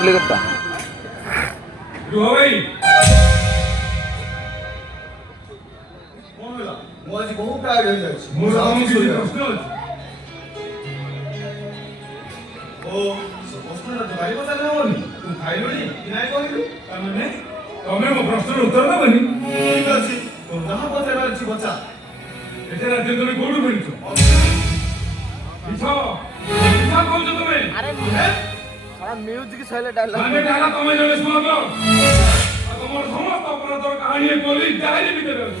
play करता ভাই ମୁଁ ଆଜି ବହୁତ ଟାୟାର୍ଡ ହେଇଯାଇଛି ମୋର କିଛି ପ୍ରଶ୍ନ ଅଛି ଓ ପ୍ରଶ୍ନଟା ତ ଭାଇ ପଚାରିଲେ ହବନି ତୁ ଖାଇଲୁଣି କି ନାଇଁ କହିଲୁ ତାମାନେ ତମେ ମୋ ପ୍ରଶ୍ନର ଉତ୍ତର ଦେବନି ଠିକ ଅଛି ତୋର ଯାହା ପଚାରିବାର ଅଛି ପଚାର ଏତେ ରାତିରେ ତମେ କୋଉଠୁ ଫେରିଛ ମିଛ କହୁଛ ତମେ सारा म्यूजिक साइलेंट डाल ମାନେ ତାହେଲେ ତମେ ଜଣେ ସ୍ମଗଲର ଆଉ ତମର ସମସ୍ତ ଅପରାଧର କାହାଣୀ ପୋଲିସ ଡାଏରୀ ଭିତରେ ଅଛି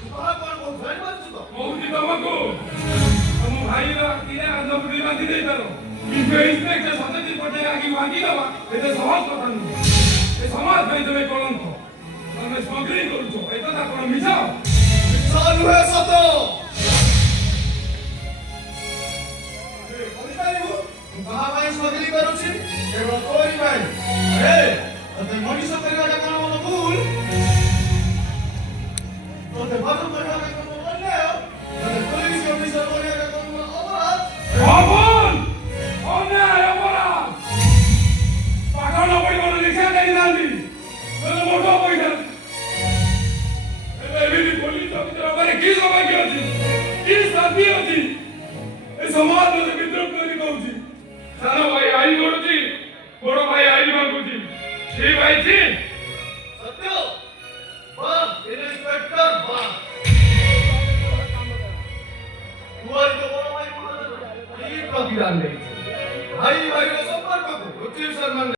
ତୁ କାହା କଣ କହୁଛୁ ଜାଣିପାରୁଛୁ ତ କହୁଛି ତମକୁ ତମ ଭାଇର ଆଖିରେ ଆନ୍ଦପୁରୀ ବାନ୍ଧି ଦେଇପାର କିନ୍ତୁ ଇନ୍ସପେକ୍ଟର ସତ୍ୟଜିତ ପଟେଲ ଆଗି ଭାଙ୍ଗିଦେବା ଏତେ ସହଜ କଥା ନୁହଁ ଏ ସମାଜ ପାଇଁ ତମେ କଳଙ୍କ ତମେ ସ୍ମଗ୍ଲିଂ କରୁଛ ଏ କଥା କଣ ମିଛ ମିଛ ନୁହେଁ ସତ କହିପାରିବୁ ମୁଁ କାହା ପାଇଁ ସ୍ମଗଲିଂ କରୁଛି କେବଳ ତୋରି ପାଇଁ ତତେ ମଣିଷ କରିବାଟା କଣ ମୋର ଭୁଲ ତତେ ଭଲ କରିବାଟା କଣ ମୋର ଅନ୍ୟାୟ ତତେ ପୋଲିସ ଅଫିସର କରିବାଟା କଣ ମୋର ଅପରାଧ ଅଭୁଲ ଅନ୍ୟାୟ ଅପରାଧ ପାଠ ନ ପଢି ମୋର ରିକ୍ସା ଦେଇନାହାନ୍ତି ମୋଟ ପଇସା